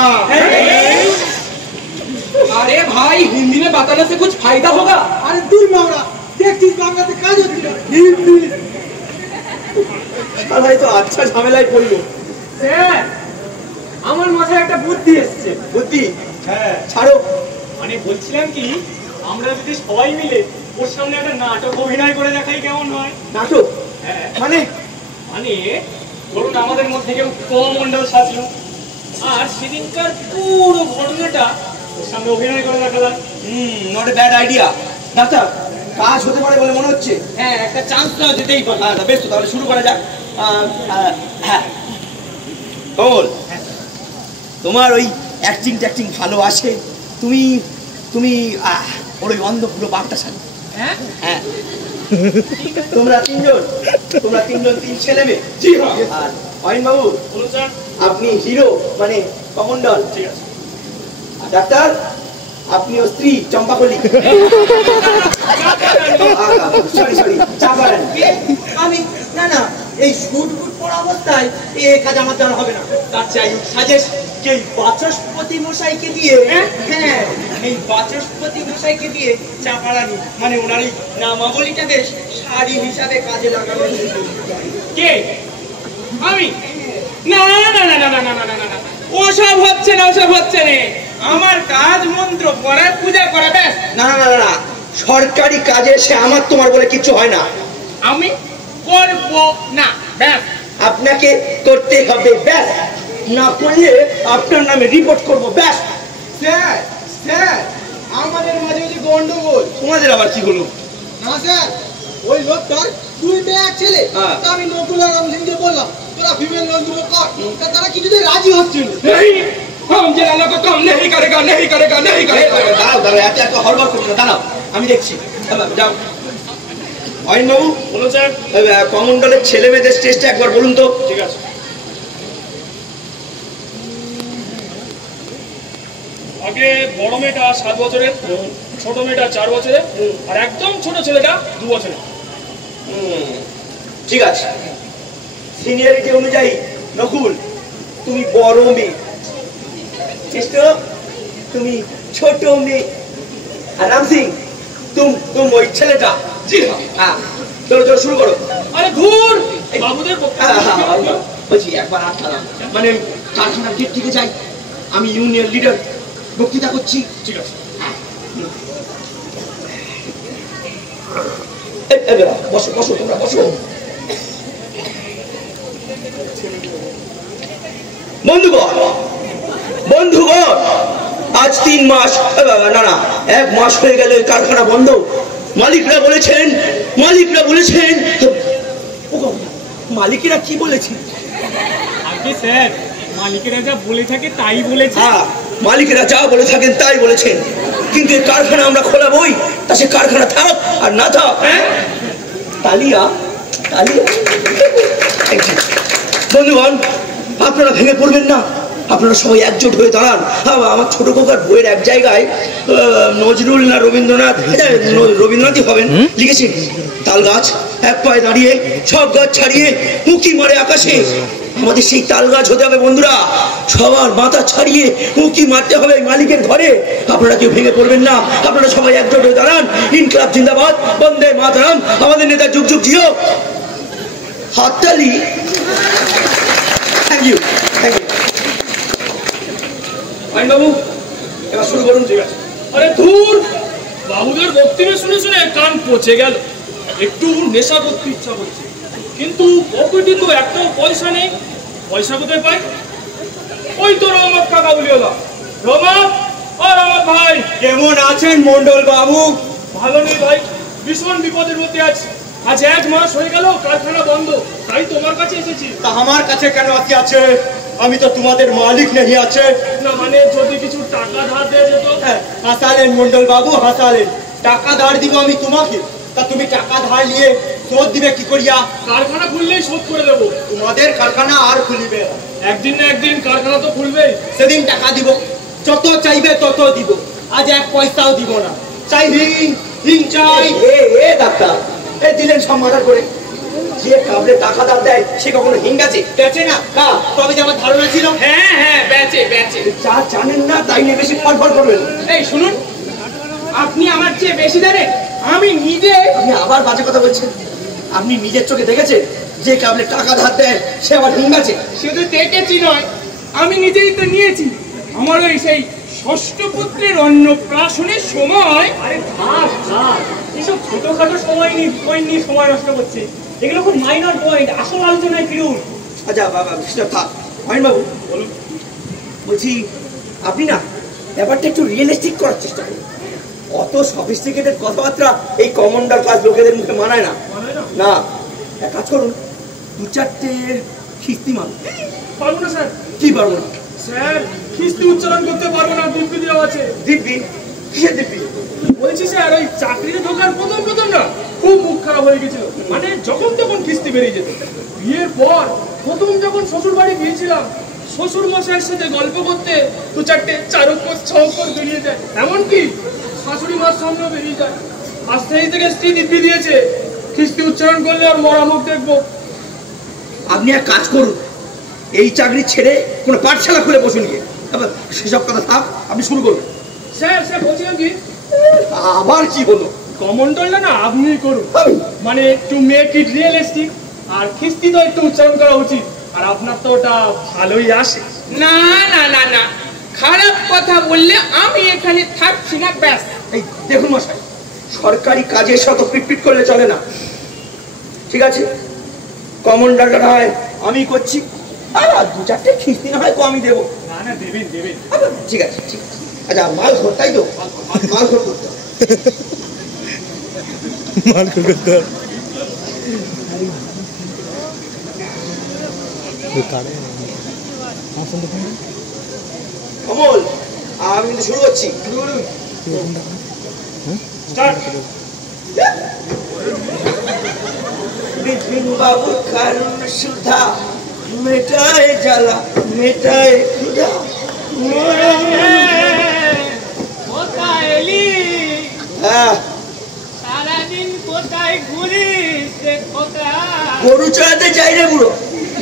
अरे भाई, हिंदी में बताने से कुछ फायदा होगा? अरे दूर मावड़ा, देखছিস বাংলাতে কাজ হচ্ছে না। শালাই তো আচ্ছা ঝামেলায় পড়লো। স্যার, আমার মাথায় একটা বুদ্ধি এসেছে। বুদ্ধি? হ্যাঁ, ছাড়ো। মানে বলছিলাম কি, আমরা যদি সবাই মিলে ওর সামনে একটা নাটক অভিনয় করে দেখাই কেমন হয়? নাটক? হ্যাঁ, মানে? মানে ধরুন আমাদের মধ্যে কেউ কমন্ডল সাজলো, আর সেদিনকার পুরো ঘটনাটা ওর সামনে অভিনয় করে দেখালাম। Not a bad idea. Doctor, কাজ হতে পারে বলে মনে হচ্ছে। হ্যাঁ, একটা চান্স দেওয়া যেতেই পারে। বেশ, তো তাহলে শুরু করা যাক। হ্যাঁ কমল, তোমার ওই অ্যাক্টিং ট্যাক্টিং ভালো আসে। তুমি তুমি ওর ওই অন্ধ পুরো বাপটা সাজো। হ্যাঁ হ্যাঁ, তোমরা তিনজন 3 ছেলে মেয়ে। জি হ্যাঁ। আর অয়ন বাবু, আপনি হিরো মানে কমন্ডল। ঠিক আছে। আর ডাক্তার, আপনি ও স্ত্রী চম্পাকলি। সরি চাপারানি। আমি না না, এই শুট ফুট পড়া অবস্থায় এ কাজ আমার দ্বারা হবে না। তার চাই সাজেস্ট যে বাচস্পতি মশাইকে দিয়ে, হ্যাঁ এই বাচস্পতি মশাইকে দিয়ে চাপারানি মানে ওনার এই নামাবলিটা বেশ শাড়ি হিসাবে কাজে লাগানো। কে? আমি? না না না না না না না না না না, ওসব হচ্ছে না, ওসব হচ্ছে না। আমার কাজ মন্ত্র পড়ার পূজা করা ব্যাস। না না না না, সরকারি কাজে এসে আমার তোমার বলে কিছু হয় না। আমি করব না ব্যাস। আপনাকে করতে হবে ব্যাস, না করলে আপনার নামে রিপোর্ট করব ব্যাস। স্যার স্যার আমাদের মাঝে যে গন্ডগোল। তোমাদের আবার কি হলো? না স্যার, ওই লোকটার দুই মেয়ে এক ছেলে। হ্যাঁ। তা আমি নকুল আর রামসিংকে বললাম তোরা ফিমেল লোন দুটো কর। তা তারা কিছুতেই রাজি হচ্ছিল না। हम ये वाला को काम नहीं करेगा नहीं करेगा नहीं करेगा। দাঁড়াও দাঁড়াও, এত এত হড়বড় করছো না, দাঁড়াও আমি দেখছি। যাও অয়ন বাবু, বলুন স্যার। কমন্ডলের ছেলে মেয়েদের স্টেজটা একবার বলুন তো। ঠিক আছে। আগে বড় মেয়েটা 7 বছরের, ছোট মেয়েটা 4 বছরের, আর একদম ছোট ছেলেটা 2 বছরের। ঠিক আছে, সিনিয়রিটি অনুযায়ী নকুল তুমি বড় মেয়ে, চেষ্ট তুমি ছোট মেয়ে, আর রাম সিং তুমি ওই ছেলেটা। जी हाँ। হ্যাঁ, চলো চলো শুরু করো। আরে ধুর, বাবুদের বলছি একবার আটকা দাও, মানে কারখানার গেট থেকে যাই, আমি ইউনিয়ন লিডার বক্তৃতা করছি। ঠিক আছে। বসো বসো, তোমরা বসো। বন্ধুগণ বন্ধুগণ, আজ 3 মাস না না 1 মাস হয়ে গেল এই কারখানা বন্ধ। মালিকরা বলেছেন মালিকেরা কি বলেছে? আগে স্যার, মালিকেরা যা বলে থাকে তাই বলেছে। হ্যাঁ, মালিকেরা যা বলে থাকেন তাই বলেছেন, কিন্তু এই কারখানা আমরা খোলাবই, তা সে কারখানা থাক আর না থাক। তালিয়া তালিয়া। বন্ধুগণ, আপনারা ভেঙে পড়বেন না, আপনারা সবাই একজোট হয়ে দাঁড়ান। আমার ছোট খোকার বইয়ের এক জায়গায় নজরুল না রবীন্দ্রনাথই হবেন লিখেছেন, তাল গাছ এক পায়ে দাঁড়িয়ে সব গাছ ছাড়িয়ে উঁকি মারে আকাশে। আমাদের সেই তাল গাছ হতে হবে বন্ধুরা, সবার মাথা ছাড়িয়ে উঁকি মারতে হবে মালিকের ঘরে। আপনারা কেউ ভেঙে পড়বেন না, আপনারা সবাই একজোট হয়ে দাঁড়ান। ইনকলাব জিন্দাবাদ, বন্দে মাতরম, আমাদের নেতা যুগ যুগ জিও। হাততালি। Thank you thank you. বাবু এবার শুরু করুন। ঠিক আছে। আরে ধুর, বাবুদের বক্তৃতা শুনে শুনে কান পচে গেল। একটু নেশা করতে ইচ্ছা করছে, কিন্তু পকেটে তো একটাও পয়সা নেই। পয়সা কোথায় পাই? ওই তো রহমত কাকা বলিওলা। রহমত, ও রহমত ভাই, কেমন আছেন মন্ডল বাবু? ভালো নেই ভাই, ভীষণ বিপদের মধ্যে আছি। আজ 1 মাস হয়ে গেল কারখানা বন্ধ, তাই তোমার কাছে এসেছি। তা আমার কাছে কেন আছে? আমি তো তোমাদের মালিক নেই আছে। না মানে যদি কিছু টাকা ধার দেওয়া যেত। হাসালেন মন্ডল বাবু, হাসালেন। টাকা ধার দিব আমি তোমাকে, তা তুমি টাকা ধার নিয়ে শোধ দিবে কি করিয়া? কারখানা খুললেই শোধ করে দেবো। তোমাদের কারখানা আর খুলিবে? একদিন না একদিন কারখানা তো খুলবেই। সেদিন টাকা দিব, যত চাইবে তত দিব। আজ 1 পয়সাও দিব না। চাই হিং চাই। এ ডাক্তার, এ দিলেন সমাধান করে। যে কাবলে টাকা দাম দেয় সে কখনো হিংগাছে বেচে না? তবে যে আমার ধারণা ছিল। হ্যাঁ হ্যাঁ, বেচে বেচে। যা জানেন না তাই নিয়ে বেশি ফটফট করবেন। এই শুনুন, আপনি আমার চেয়ে বেশি জানেন। আমি নিজে। আপনি আবার বাজে কথা বলছেন। আপনি নিজের চোখে দেখেছেন যে কাবলে টাকা ধার দেয় সে আবার হিংগাছে? শুধু দেখেছি নয়, আমি নিজেই তো নিয়েছি। আমার ওই সেই ষষ্ঠ পুত্রের অন্নপ্রাশনের সময়। আরে থাক থাক, এসব ছোটখাটো সময় নিয়ে সময় নষ্ট করছে। এগুলো খুব মাইনর পয়েন্ট, আসল আলোচনায় ফিরুন। আচ্ছা বাবা সেটা থাক। অয়ন বাবু বলুন। বলছি, আপনি না ব্যাপারটা একটু রিয়েলিস্টিক করার চেষ্টা করুন। অত সফিস্টিকেটেড কথাবার্তা এই কমান্ডার ক্লাস লোকেদের মুখে মানায় না। না, এক কাজ করুন, 2-4টে খিস্তি মান। পারবো না স্যার। কি পারবো না? স্যার, খিস্তি উচ্চারণ করতে পারবো না, দিব্যি দেওয়া আছে। দিব্যি? কিসের দিব্যি? বলছি স্যার, ওই চাকরিতে ঢোকার প্রথম না খুব মুখ খারাপ হয়ে গেছিল। মানে যখন তখন কিস্তি বেরিয়ে যেত। বিয়ের পর প্রথম যখন শ্বশুর বাড়ি গিয়েছিলাম, শ্বশুর মশাইয়ের সাথে গল্প করতে 2-4টে 4 অক্ষর 6 অক্ষর বেরিয়ে যায়। এমনকি শাশুড়ি মার সামনেও বেরিয়ে যায়। আজ থেকে স্ত্রী দিব্যি দিয়েছে, কিস্তি উচ্চারণ করলে আর মরা মুখ দেখবো। আপনি এক কাজ করুন, এই চাকরি ছেড়ে কোনো পাঠশালা খুলে বসুন গিয়ে। সেসব কথা থাক, আপনি শুরু করুন। স্যার বলছিলাম কি, আবার কি হলো? কমন্ডলটা না আপনিই করুন। মানে টু মেক ইট রিয়েলিস্টিক, আর খিস্তি তো একটু উচ্চারণ করা উচিত। আর আপনার তো ওটা ভালোই আসে। না না না না, খারাপ কথা বললে আমি এখানে থাকছি না, ব্যাস। এই দেখুন মশাই, সরকারি কাজে শত পিটপিট করলে চলে না। ঠিক আছে, কমন্ডারটা হয় আমি করছি, আর 2-4টে খিস্তি না হয় কমই দেবো। না না, দেবেন দেবেন। ঠিক আছে ঠিক আছে। আচ্ছা, মাল খোর তাই তো? মাল খোর করতে হবে। মাল করতে হবে। কমল, আমি কিন্তু শুরু করছি। বিপিন বাবু কারণ সুধা মেটায় জ্বালা মেটায় ক্ষুধা। কোথায় এলি? হ্যাঁ, সারাদিন কোথায় ঘুরিস রে খোকা? গরু চড়াতে চাই রে বুড়ো,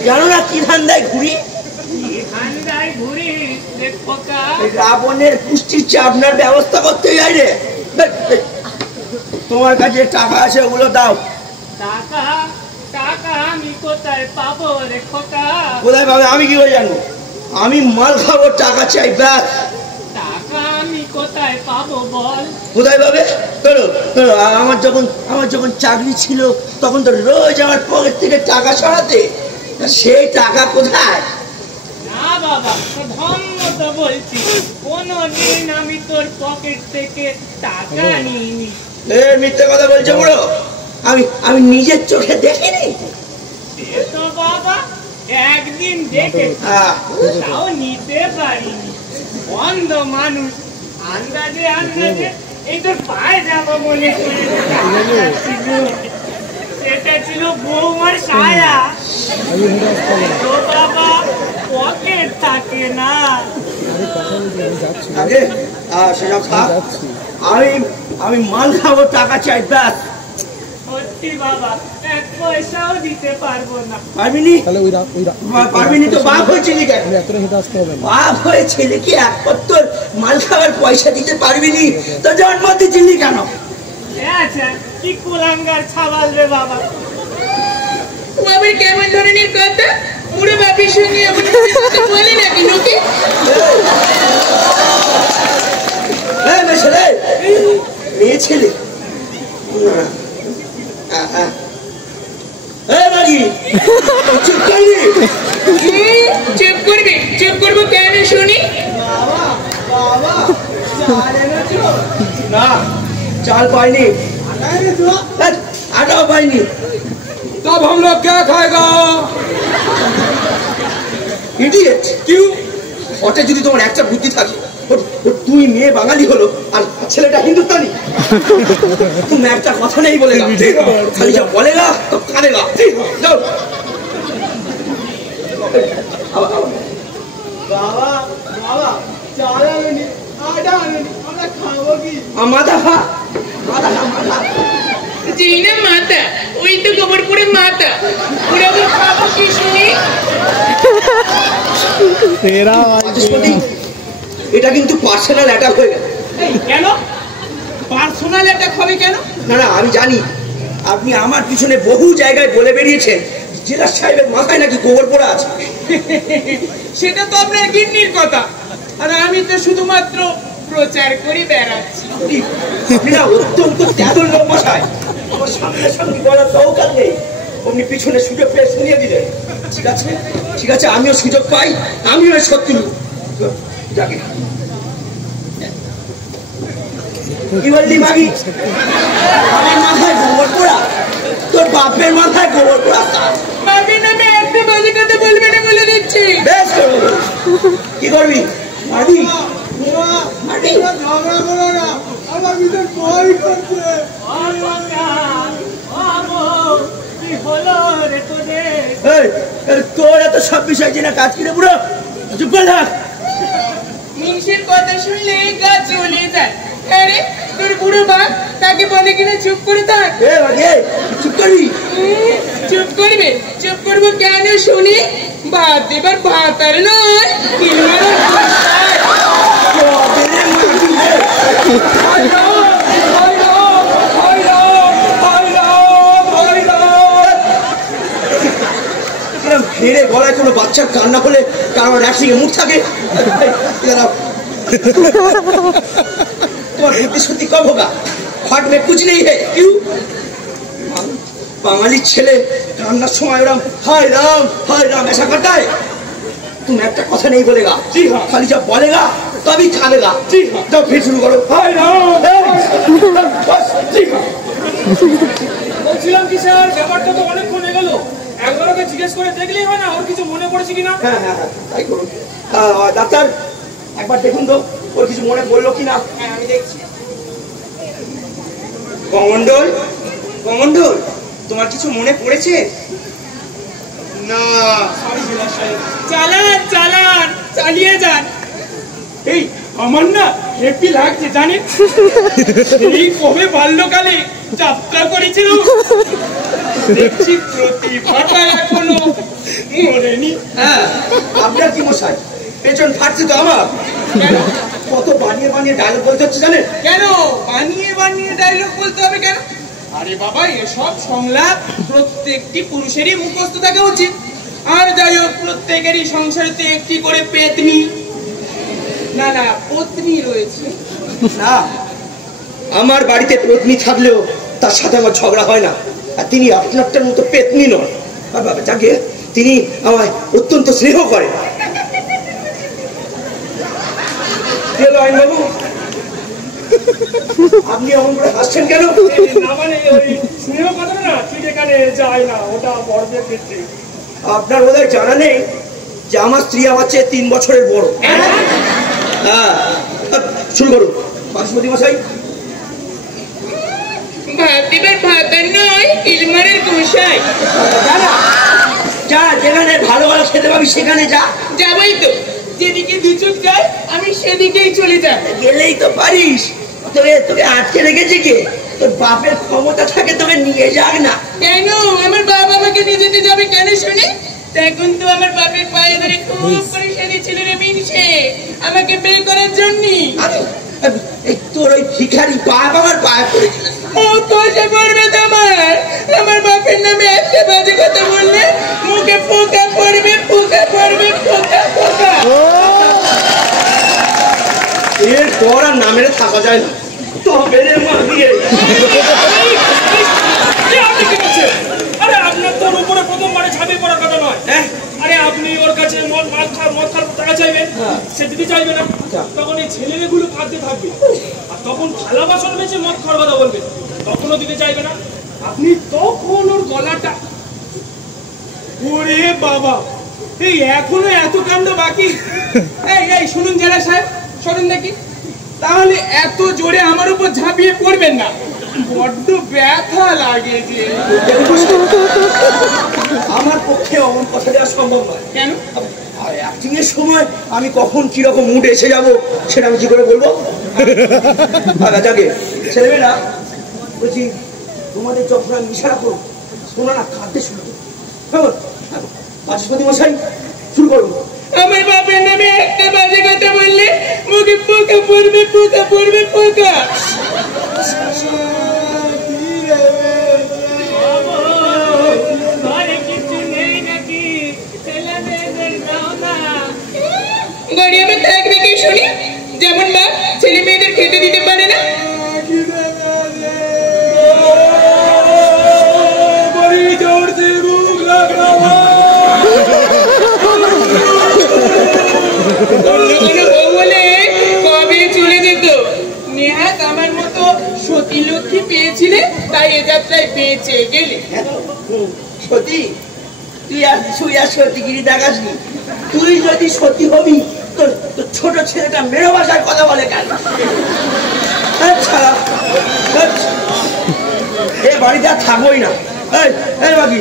জানো না কি ধান্দায় ঘুরি? ঠান্ডায় ঘুরিস রে খোকা? রাবণের পুষ্টির চাপনার ব্যবস্থা করতে যাই রে। তোমার কাছে টাকা আছে, ওগুলো দাও। টাকা? টাকা আমি কোথায় পাবো রে খোকা? কোথায় পাবে আমি কি করে জানবো? আমি মাল খাবো, টাকা চাই ব্যাস। টাকা আমি কোথায় পাবো বল? কোথায় পাবে? আমার যখন চাকরি ছিল তখন তো রোজ আমার পকেট থেকে টাকা সরাতে, সেই টাকা কোথায়? না বাবা, ধর্মত বলছি, কোনদিন আমি তোর পকেট থেকে টাকা নিইনি। মিথ্যে কথা বলছো বুড়ো, আমি নিজের চোখে দেখিনি। সে তো বাবা একদিন দেখেছি, তাও নিতে পারিনি। বন্ধ মানুষ, আন্দাজে আন্দাজে এই তোর পায়ে যাবো মনে করে সেটা ছিল বৌমার সায়া। তো বাবা পকেট থাকে না। আগে সেটা খা, আমি মাল খাবো, টাকা চাই ব্যাস। সত্যি বাবা, এক পয়সাও দিতে পারবো না। পারবিনি? পারবিনি তো বাপ হয়েছিলি কেন? বাপ হয়ে ছেলেকে এক পত্তর মাল খাবার পয়সা দিতে পারবিনি তো জন্ম দিচ্ছিলি কেন? আচ্ছা, কি কুলাঙ্গার ছাবাল রে বাবা। ও আবার কেমন ধরনের কথা? বুড়ো বাপের সঙ্গে এমন বলে নাকি লোকে? মেয়ে ছেলে চুপ করবে? চুপ করবো কেন শুনি? না, চাল পাইনি, আটাও পাইনি। तब हम लोग क्या खाएगा? ইডিয়েট! क्यों? ওটা যদি তোমার একটা বুদ্ধি থাকে, তুই মেয়ে বাঙালি হলো আর ছেলেটা হিন্দুস্তানি, তুমি একটা কথা নেই বলে খালি যা বলেগা তো কানেগা। বাবা বাবা, চাল আনেনি, আটা আনেনি, আমরা খাবো কি? মাথা খা, মাথা খা, মাথা। জি না মাতা, ওই তো গোবরপুরে মাতা। ওরা আবার খাবো কি শুনি? এটা কিন্তু পার্সোনাল অ্যাটাক হয়ে গেল। কেন পার্সোনাল অ্যাটাক হবে কেন? না না, আমি জানি আপনি আমার পিছনে বহু জায়গায় বলে বেরিয়েছেন জেলা সাহেবের মাথায় নাকি গোবর পোড়া আছে। সেটা তো আপনার কিডনির কথা, আর আমি তো শুধুমাত্র প্রচার করে বেড়াচ্ছি। আপনি না অত্যন্ত তেঁতুল লোক মশাই, আমার সামনে সামনে বলার দরকার নেই, আপনি পিছনে সুযোগ পেয়ে শুনিয়ে দিলেন। ঠিক আছে ঠিক আছে, আমিও সুযোগ পাই, আমিও শত্রু। যাকে কি বললি মাগি? আমার মাথায় গোবর পোড়া? তোর বাপের মাথায় গোবর পোড়া? বাপের নামে একটা বাজে কথা বলবে না বলে দিচ্ছি। বেশ করবো। কি করবি? মারবি? মারবি? ঝগড়া করো না, আমার ভিতর ভয় করছে। কি হলো রে তোদের? তোর এত সব বিষয় জেনে কাজ কিনে বুড়ো, চুপ করে থাক। মিংসের কথা শুনলে গা চলে যায়। আরে তোর বুড়ো বাপ তাকে বলে কিনা চুপ করে থাক। চুপ করবি? চুপ করবে? চুপ করবো কেন শুনি? ভাত দেবার ভাত আর নয়, ঘেরে গলায় কোনো বাচ্চার কান্না হলে কারণ একসঙ্গে মুখ থাকে। তোমার বুদ্ধি সত্যি কম হোগা, খট মে কুছ নেই হে কিউ? বাঙালির ছেলে রান্নার সময় ওরম হায় রাম ऐसा करता है? तुम একটা কথা नहीं बोलेगा, जी हाँ, खाली जब बोलेगा तभी खाएगा, जी हाँ। तो फिर शुरू करो, हाय राम, बस, जी हाँ। বলছিলাম কি স্যার, ব্যাপারটা তো অনেকক্ষণ এগোলো, একবার ওকে জিজ্ঞেস করে দেখলেই হয় না ওর কিছু মনে পড়েছে কিনা? হ্যাঁ তাই করুন। ডাক্তার একবার দেখুন তো ওর কিছু মনে পড়লো কিনা। হ্যাঁ আমি দেখছি। কমন্ডল, তোমার কিছু মনে পড়েছে? না। চালান চালিয়ে যান। এই আমার না হ্যাপি লাগছে জানেন, এই কবে বাল্যকালে যাত্রা করেছিল, দেখছি প্রতিভাটা এখনো মরেনি। হ্যাঁ আপনার কি মশাই পেছন ফাটছে তো আমার। কত বানিয়ে ডায়লগ বলতে হচ্ছে জানেন? কেন বানিয়ে ডায়লগ বলতে হবে কেন? আরে বাবা, এসব সংলাপ প্রত্যেকটি পুরুষেরই মুখস্থ থাকা উচিত। আর যাই হোক, প্রত্যেকেরই সংসারেতে একটি করে পেতনি না পত্নী রয়েছে। না, আমার বাড়িতে পত্নী থাকলেও তার সাথে আমার ঝগড়া হয় না, আর তিনি আপনারটার মতো পেতনি নন। আর বাবা যাকে তিনি আমায় অত্যন্ত স্নেহ করেন। বাবু আপনি এমন করে হাসছেন কেন? না মানে ওই স্নেহ কথাটা না ঠিক এখানে যায় না, ওটা বড়দের ক্ষেত্রে। আপনার বোধহয় জানা নেই যে আমার স্ত্রী আমার চেয়ে 3 বছরের বড়। হ্যাঁ শুরু করুন বাসুমতী মশাই। ভাত দিবার ভাতার নয়, ইলমারের গোসাই। যা যেখানে ভালো খেতে পাবি সেখানে যা। যাবই তো, যেদিকে দুচোখ যায় আমি সেদিকেই চলে যাই। গেলেই তো পারিস, তোকে আটকে রেখেছে কে? তোর বাপের ক্ষমতা থাকে তোকে নিয়ে যাক না। কেন আমার বাবা আমাকে নিয়ে যেতে যাবে কেন শুনে? তখন তো আমার বাপের পায়ে ধরে খুব করে সেদিয়েছিল রে মিনসে, আমাকে বিয়ে করার জন্য। তোর ওই ভিখারি বাপ আমার পায়ে পড়েছিল। ও কষে পড়বে তোমার? আমার বাপের নামে একটা বাজে কথা বললে মুখে পোকা পড়বে। এর পর আর নামেরে থাকা যায় না। তবে রে মাগিয়ে আরে আপনার তোর উপরে প্রথমবারে ঝাঁপিয়ে পড়ার কথা নয়। আরে আপনি ওর কাছে মদ খাওয়ার টাকা চাইবেন, সে দিতে চাইবে না, তখন এই ছেলেগুলো কাঁদতে থাকবে, আর তখন থালা বাসন বেঁচে মদ খাওয়ার কথা বলবে, তখনও দিতে চাইবে না। আপনি তখন ওর গলাটা, ওরে বাবা, এই এখনো এত কাণ্ড বাকি। এই শুনুন জেলা সাহেব, শোনেন নাকি, তাহলে এত জোরে আমার উপর ঝাঁপিয়ে পড়বেন না, বড্ড ব্যথা লাগে যে। আমার পক্ষে অমন কথা দেওয়া সম্ভব নয়। কেন? আর অ্যাক্টিং এর সময় আমি কখন কিরকম মুড এসে যাব সেটা আমি কি করে বলবো? যাকে ছেলেমেয়েরা বলছি, তোমাদের যখন আমি ইশারা করবো শোনা না কাঁদতে শুরু করবো। কেমন বাচস্পতি মশাই শুরু করবো। আমার বাপের নামে একটা বাজে কথা বললে মুখে পোকা পড়বে। গড়িয়ামে থাকবে কি শুনি? যেমন মা ছেলে মেয়েদের খেতে দিতে পারে না। কবে চলে যেত। নেহাত আমার মতো সতী লক্ষ্মী পেয়েছিলে, তাই এ যাত্রায় বেঁচে গেলে। সতী তুই আর সতীগিরি দেখাসনি। তুই যদি সতী হবি তোর ছোট ছেলেটা মেরো ভাষায় কথা বলে কেন? আচ্ছা এই বাড়িতে আর থাকবোই না। এই বাকি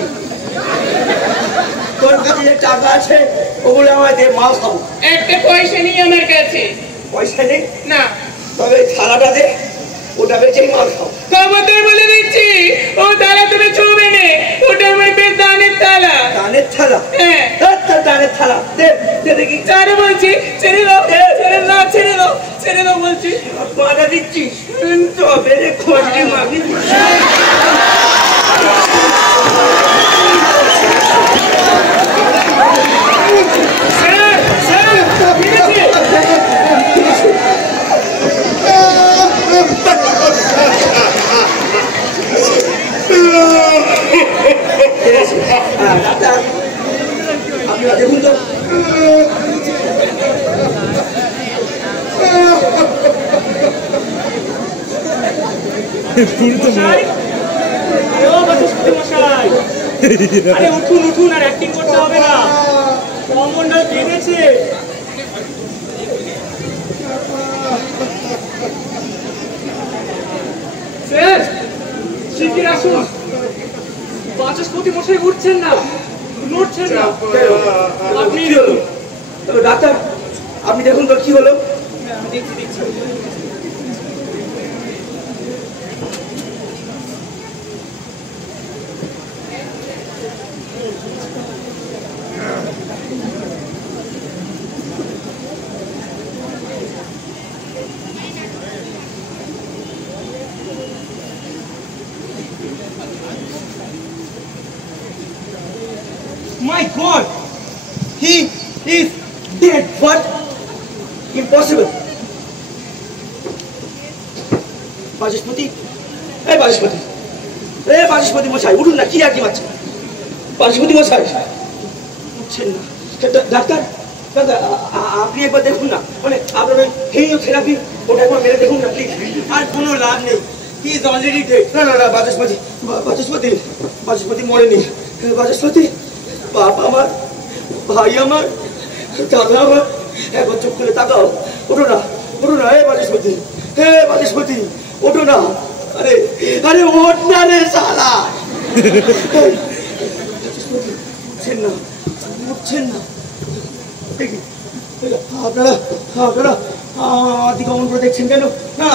তোর কাছে যে টাকা আছে ওগুলো আমায় দে, মাল খাবো। একটা পয়সা নেই আমার কাছে। পয়সা নেই না, তবে থালাটা দে, ওটা বেচেই মাল খাবো। খবরদার বলে দিচ্ছি, ও তালা তুমি ছুঁবে নে, ওটা আমার বেশ দানের থালা। দানের থালা? হ্যাঁ দানের থালা দে দেখি। চারে বলছি, ছেড়ে দাও বলছি। বাধা দিচ্ছিস? তবে রে খোঁজটি মাগি। মশাই, ও বাচস্পতি মশাই, আরে উঠুন উঠুন, আর অ্যাক্টিং করতে হবে না। কমন্ডল কেঁদেছে। স্যার, শিগগির আসুন। বাচস্পতি মশাই উঠছেন না, নড়ছেন না। আপনি দেখুন। ডাক্তার, আপনি দেখুন তো কি হলো। দেখছি দেখছি। My God, he is dead. What? Impossible. Vachaspati, এই বাচস্পতি, এই বাচস্পতি মশাই উঠুন না, কি আর কি পাচ্ছেন? বাচস্পতি মশাই উঠছেন না। ডাক্তার, ডাক্তার, আপনি একবার দেখুন না, মানে আপনার ওই হেমিওথেরাপি ওটা একবার মেরে দেখুন না প্লিজ। আর কোনো লাভ নেই, হি ইজ অলরেডি ডেড। না না না, বাচস্পতি, বাচস্পতি, বাচস্পতি মরেনি। বাচস্পতি, বাপ আমার, ভাই আমার, দাদা আমার, একবার চোখ খুলে তাকাও। ওঠো না, ওঠো না, হে বাচস্পতি, হে বাচস্পতি, ওঠো না। আরে আরে ওঠ না রে শালা। বাচস্পতি উঠছেন না, উঠছেন না। আপনারা আপনারা আদি গমন করে দেখছেন কেন? না,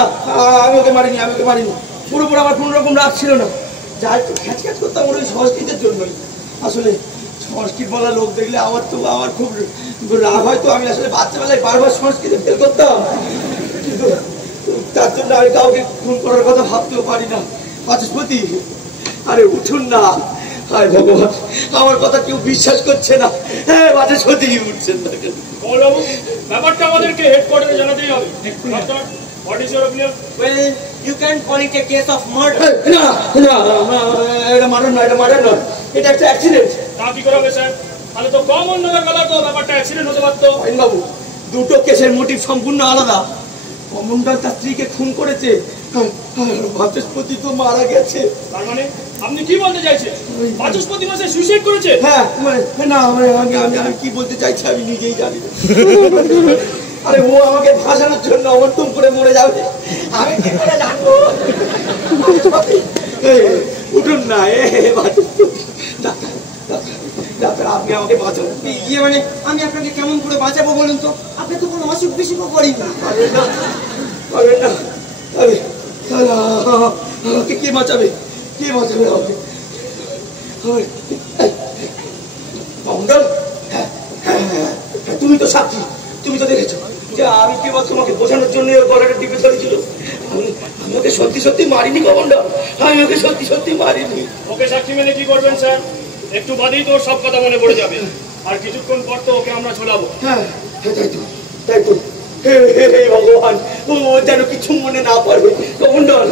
আমি ওকে মারিনি, আমি ওকে মারিনি। পুরোপুরি আমার কোনো রকম রাগ ছিল না, যা একটু খ্যাচ খ্যাচ করতাম ওর ওই সংস্কৃতের জন্যই। আসলে সংস্কৃত বলা লোক দেখলে আমার খুব রাগ হয়, তো আমি আসলে বাচ্চাবেলায় বারবার সংস্কৃতে ফেল করতাম, কিন্তু তার জন্য আমি কাউকে খুন করার কথা ভাবতেও পারি না। বাচস্পতি, আরে উঠুন না। হায় ভগবান, আমার কথা কেউ বিশ্বাস করছে না। হ্যাঁ বাচস্পতি উঠছেন না কেন? ব্যাপারটা আমাদেরকে হেডকোয়ার্টারে জানাতেই হবে। What is your opinion? Well, you can call it a case of murder. না না, এটা মার্ডার নয়, এটা মার্ডার নয়, এটা একটা অ্যাক্সিডেন্ট। তা কি করে হবে স্যার? তাহলে তো কমন্ডলের বেলা তো ব্যাপারটা অ্যাক্সিডেন্ট হতে পারতো। বাবু, দুটো কেসের মোটিভ সম্পূর্ণ আলাদা। কমন্ডল তার স্ত্রীকে খুন করেছে, বাচস্পতি তো মারা গেছে। তার মানে আপনি কি বলতে চাইছেন? বাচস্পতি মশাই সুইসাইড করেছে? হ্যাঁ, না, আমি কি বলতে চাইছি আমি নিজেই জানি না। আরে ও আমাকে ভাসানোর জন্য অবর্তম করে মরে যাবে, আমি কি করে জানবো? উঠুন না, বাচস্পতি। ডাক্তার, আপনি আমাকে বাঁচান। ইয়ে মানে আমি আপনাকে কেমন করে বাঁচাবো বলুন তো? আপনি তো কোনো অসুখ বিসুখও করেন না। পারবেন না। আমাকে কে বাঁচাবে? কে বাঁচাবে আমাকে? কমন্ডল, তুমি তো সাক্ষী, তুমি তো দেখেছো যে আমি কেবল তোমাকে বোঝানোর জন্য গলাটা টিপে ধরেছিল। আমি ওকে সত্যি সত্যি মারিনি কমন্ডল, আমি ওকে সত্যি সত্যি মারিনি। ওকে সাক্ষী মেনে কি করবেন স্যার? একটু বাদেই তোর সব কথা মনে পড়ে যাবে, আর কিছুক্ষণ পর তো ওকে আমরা ছোড়াবো। হ্যাঁ, তাই তো। হে ভগবান, ও যেন কিছু মনে না পারবে। কমন্ডল,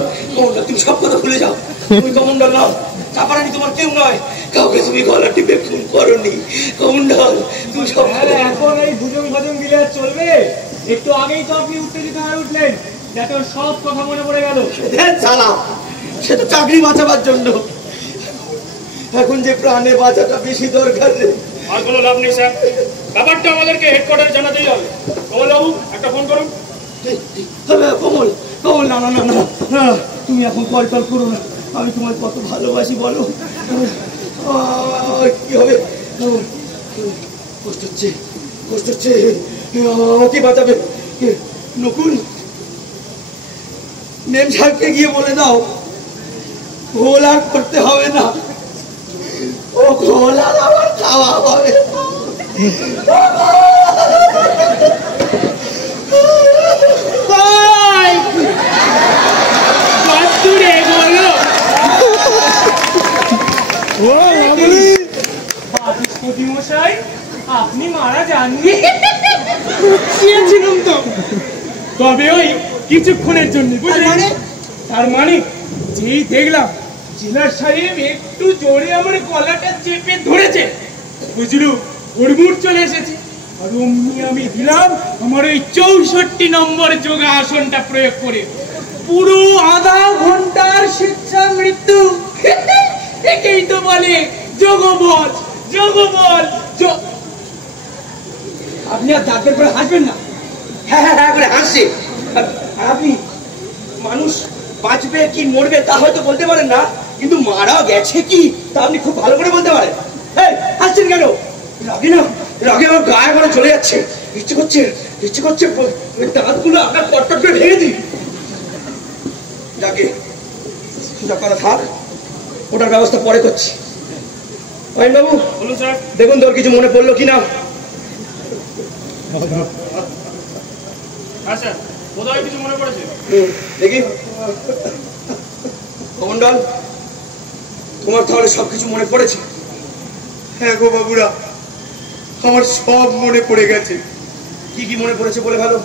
তুমি সব কথা ভুলে যাও। তুমি কমন্ডল নাও, চাপারানি তোমার কেউ নয়, কাউকে তুমি গলা টিপে খুন করনি। কমন্ডল, তুমি সব। এখন এই ভুজং ভজন দিলে আর চলবে? একটু আগেই তো আপনি উত্তেজিত হয়ে উঠলেন, যাতে ওর সব কথা মনে পড়ে গেল। চালা, সে তো চাকরি বাঁচাবার জন্য। এখন যে প্রাণে বাঁচাটা বেশি দরকার রে। আর কোনো লাভ নেই স্যার, ব্যাপারটা আমাদেরকে হেডকোয়ার্টারে জানাতেই হবে। কমলবাবু, একটা ফোন করুন। কমল, না না না না না, তুমি এখন কল করো না। আমি তোমার কত ভালোবাসি বলো। কি হবে? কষ্ট হচ্ছে, আমাকে বাঁচাবে। নকুল, মেম সাহেবকে গিয়ে বলে দাও ঘোল আর করতে হবে না, ও ঘোল আর আমার খাওয়া হবে। বাচস্পতি মশাই, আপনি মারা যাননি? তো, তবে ওই কিছুক্ষণের জন্য, বুঝলেন? তার মানে যেই দেখলাম জেলার সাহেব একটু জোরে আমার গলাটা চেপে ধরেছে, বুঝলু, হুড়মুড় চলে এসেছে। আর অমনি আমি দিলাম আমার ওই 64 নম্বর যোগাসনটা প্রয়োগ করে। পুরো আধা ঘন্টার স্বেচ্ছা মৃত্যু। একেই তো বলে যোগবল। যোগবল। আপনি আর দাঁতের পরে হাসবেন না। হ্যাঁ হ্যাঁ হ্যাঁ করে হাসছে। আপনি মানুষ বাঁচবে কি মরবে তা হয়তো বলতে পারেন না, কিন্তু মারা গেছে কি তা আপনি খুব ভালো করে বলতে পারেন। এই হাসছেন কেন? রাগে না, রাগে আমার গায়ে করে চলে যাচ্ছে। ইচ্ছে করছে ওই দাঁতগুলো আপনার পটপট করে ভেঙে দিই। যাকে যা করা থাক, ওটার ব্যবস্থা পরে করছি। বাবু বলুন স্যার। দেখুন তোর কিছু মনে পড়লো কিনা। হ্যাঁ স্যার, বোধহয় কিছু মনে পড়েছে। দেখি কমন্ডল, তোমার তাহলে সবকিছু মনে পড়েছে? হ্যাঁ গো বাবুরা, আমার সব মনে পড়ে গেছে। কি কি মনে পড়েছে বলে ভালো।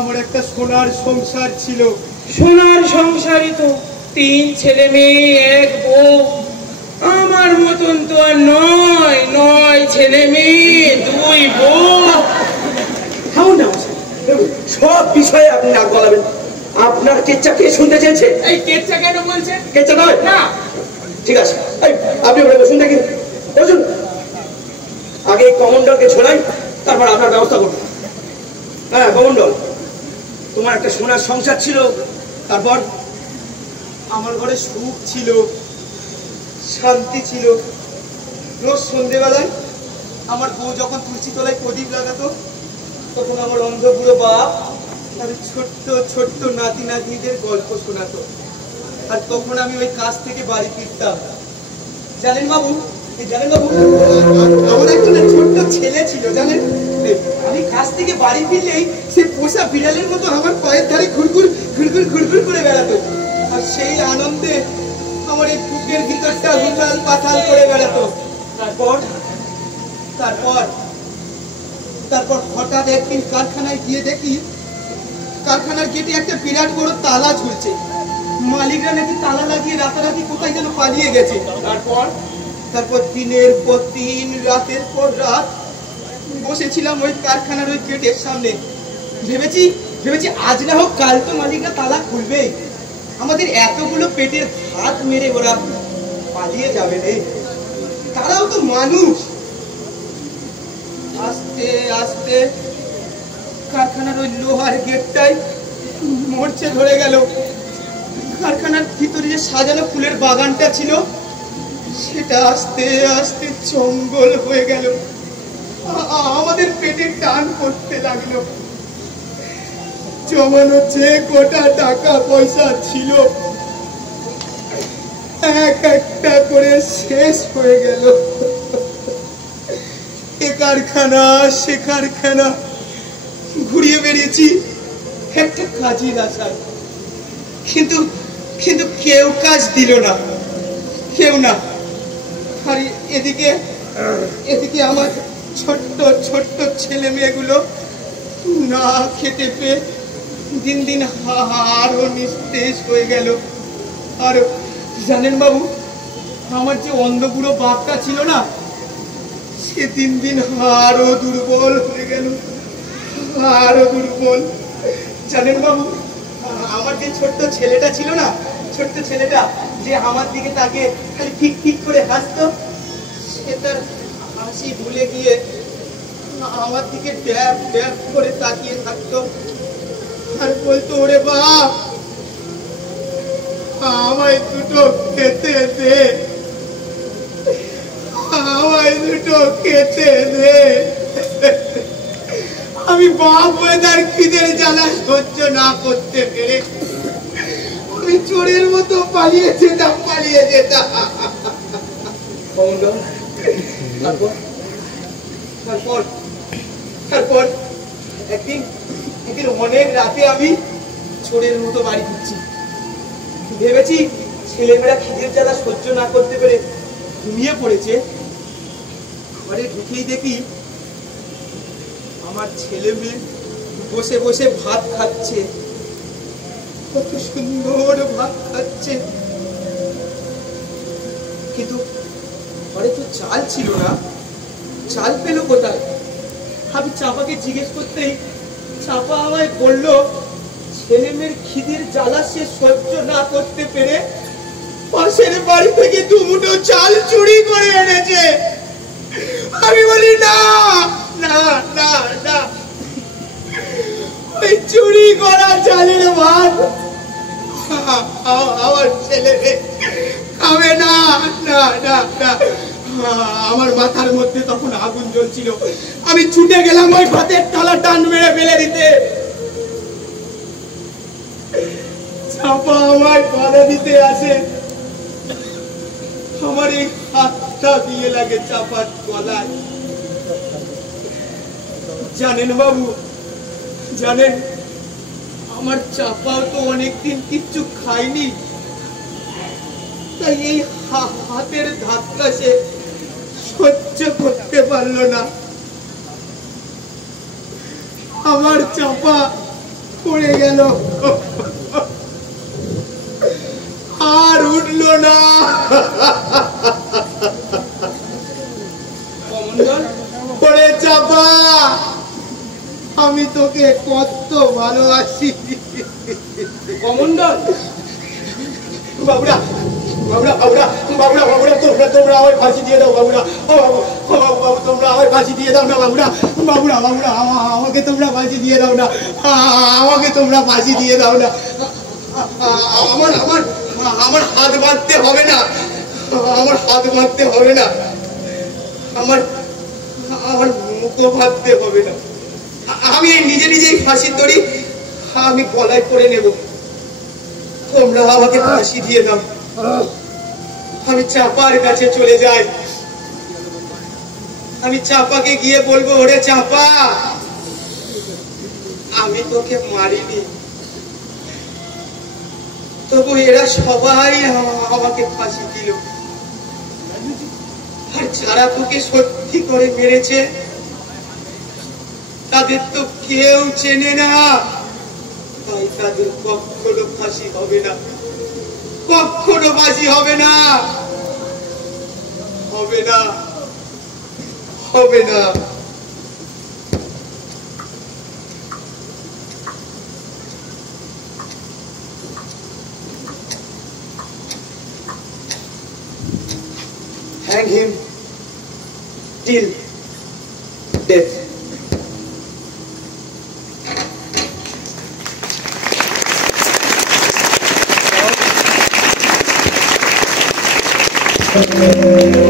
আমার একটা সোনার সংসার ছিল। সোনার সংসারই তো 3 ছেলে মেয়ে 1 বউ। আমার মতন তো আর নয় ছেলে মেয়ে 2 বউ। থামুন না, সব বিষয়ে আপনি নাক গলাবেন। আপনার কেচ্চা কে শুনতে চেয়েছে? এই কেচ্চা কেন বলছেন? কেচ্চা নয় না। ঠিক আছে, এই আপনি ওখানে বসুন, দেখি বসুন। আগে কমন্ডলকে ছোড়াই, তারপর আপনার ব্যবস্থা করুন। হ্যাঁ কমন্ডল, তোমার একটা সোনার সংসার ছিল, তারপর? আমার ঘরে সুখ ছিল, শান্তি ছিল। রোজ সন্ধেবেলায় আমার বউ যখন তুলসী তলায় প্রদীপ লাগাতো, তখন আমার অন্ধ বুড়ো বাপ আর ছোট্ট ছোট্ট নাতি নাতনিদের গল্প শোনাতো। আর তখন আমি ওই কাজ থেকে বাড়ি ফিরতাম। জানেন বাবু, আমার একটা ছোট্ট ছেলে ছিল জানেন। আমি কাজ থেকে বাড়ি ফিরলেই সে পোষা বিড়ালের মতো আমার পায়ের ধারে ঘুরঘুর ঘুরঘুর ঘুরঘুর করে বেড়াতো। আর সেই আনন্দে আমার এই বুকের ভিতরটা উথাল পাথাল করে বেড়াতো। তারপর হঠাৎ একদিন কারখানায় গিয়ে দেখি কারখানার গেটে একটা বিরাট বড় তালা ঝুলছে। মালিকরা নাকি তালা লাগিয়ে রাতারাতি কোথায় যেন পালিয়ে গেছে। তারপর দিনের পর দিন, রাতের পর রাত বসেছিলাম ওই কারখানার ওই গেটের সামনে। ভেবেছি আজ না হোক কাল তো মালিকরা তালা খুলবেই। আমাদের এতগুলো পেটের ভাত মেরে ওরা পালিয়ে যাবে রে। তারাও তো মানুষ। আস্তে আস্তে কারখানার ওই লোহার গেটটাই মরচে ধরে গেল। কারখানার ভিতরে যে সাজানো ফুলের বাগানটা ছিল, সেটা আস্তে আস্তে জঙ্গল হয়ে গেল। আমাদের পেটে টান পড়তে লাগলো। জমানো যে কোটা টাকা পয়সা ছিল, এক একটা করে শেষ হয়ে গেল। এ কারখানা সে কারখানা ঘুরিয়ে বেরিয়েছি একটা কাজের আশায়, কিন্তু কেউ কাজ দিল না, কেউ না। আর এদিকে আমার ছোট্ট ছোট্ট ছেলে মেয়েগুলো না খেতে পেয়ে দিন দিন আরো নিস্তেজ হয়ে গেল। আর জানেন বাবু, আমার যে অন্ধ বুড়ো বাপটা ছিল না, সে দিন দিন আরো দুর্বল হয়ে গেল, আরো দুর্বল। জানেন বাবু, আমার যে ছোট্ট ছেলেটা ছিল না, ছোট্ট ছেলেটা যে আমার দিকে তাকে খালি ঠিক ঠিক করে হাসতো, সে তার হাসি ভুলে গিয়ে আমার দিকে ড্যাব ড্যাব করে তাকিয়ে থাকতো আর বলতো, ওরে বাপ, আমায় দুটো খেতে দে, আমায় দুটো খেতে দে। আমি বাপ হয়ে তার খিদের জ্বালা সহ্য না করতে পেরে আমি চোরের মতো পালিয়ে যেতাম। তারপর একদিন অনেক রাতে আমি চোরের মতো বাড়ি ফিরছি। ভেবেছি ছেলেমেয়েরা খিদের জ্বালা সহ্য না করতে পেরে ঘুমিয়ে পড়েছে। ঘরে ঢুকেই দেখি আমার ছেলে মেয়ে বসে বসে ভাত খাচ্ছে, কত সুন্দর ভাত খাচ্ছে। কিন্তু ঘরে তো চাল ছিল না, চাল পেল কোথায়? আমি চাপাকে জিজ্ঞেস করতেই চাপা আমায় বলল ছেলে মেয়ের খিদির জ্বালা সে সহ্য না করতে পেরে পাশের বাড়ি থেকে দুমুঠো চাল চুরি করে এনেছে। আমি বলি না না না না, ওই চুরি করা চালের ভাত আমার ছেলে খাবে না না না না। আমার মাথার মধ্যে তখন আগুন জ্বলছিল, আমি ছুটে গেলাম ওই ভাতের থালা টান মেরে ফেলে দিতে। চাপা আমায় বাধা দিতে আসে, আমার এই হাতটা দিয়ে লাগে চাপার গলায়। জানেন বাবু, জানেন আমার চাপাও তো অনেকদিন কিচ্ছু খায়নি, তাই এই হাতের ধাক্কা সে সহ্য করতে পারলো না। আমার চাপা পড়ে গেল, আর উঠল না। পড়ে চাপা, আমি তোকে কত ভালোবাসি। কমন্ডল, বাবুরা বাবুরা বাবুরা বাবুরা বাবুরা তোমরা তোমরা আমায় ফাঁসি দিয়ে দাও বাবুরা। ও বাবু, ও বাবু, বাবু তোমরা আমায় ফাঁসি দিয়ে দাও না বাবুরা। বাবুরা বাবুরা আমাকে তোমরা ফাঁসি দিয়ে দাও না, আমাকে তোমরা ফাঁসি দিয়ে দাও না। আমার আমার আমার হাত বাঁধতে হবে না, আমার হাত বাঁধতে হবে না, আমার আমার মুখও বাঁধতে হবে না। আমি নিজে নিজেই ফাঁসির দড়ি আমি গলায় করে নেব, তোমরা আমাকে ফাঁসি দিয়ে দাও। আমি চাপার কাছে চলে যাই, আমি চাপাকে গিয়ে বলবো, ওরে চাপা, আমি তোকে মারিনি, তবু এরা সবাই আমাকে ফাঁসি দিল। আর যারা তোকে সত্যি করে মেরেছে তাদের তো কেউ চেনে না, তাই তাদের কখনো ফাঁসি হবে না, কখনো ফাঁসি হবে না, হবে না, হবে না। Hang him till death. Thank you.